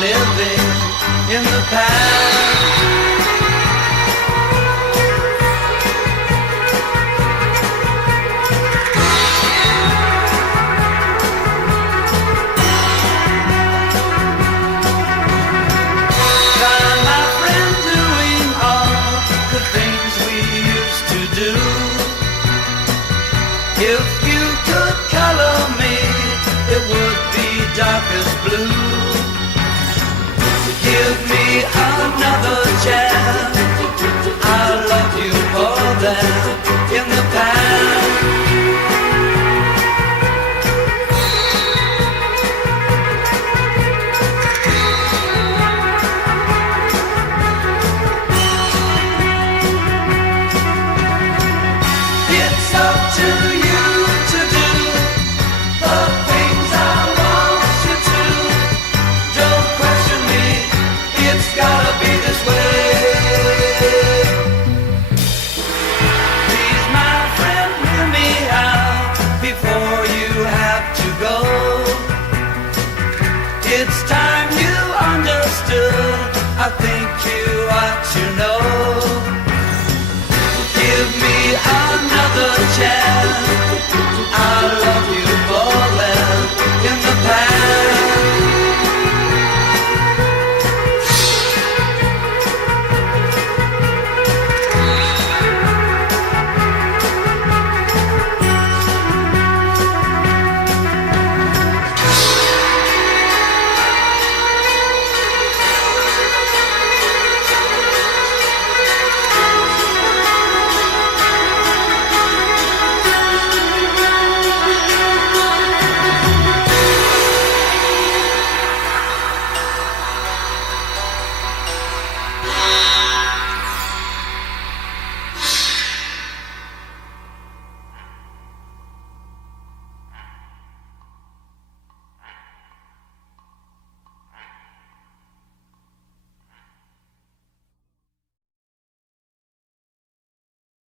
living in the past. Got my friend doing all the things we used to do. If you could color me, it would be darkest blue. Give me another chance, I love you more than in the past. It's up to you to do the things I want you to. Don't question me, it's gotta be this way. Please, my friend, hear me out before you have to go. It's time you understood, I think you ought to know. Give me another chance,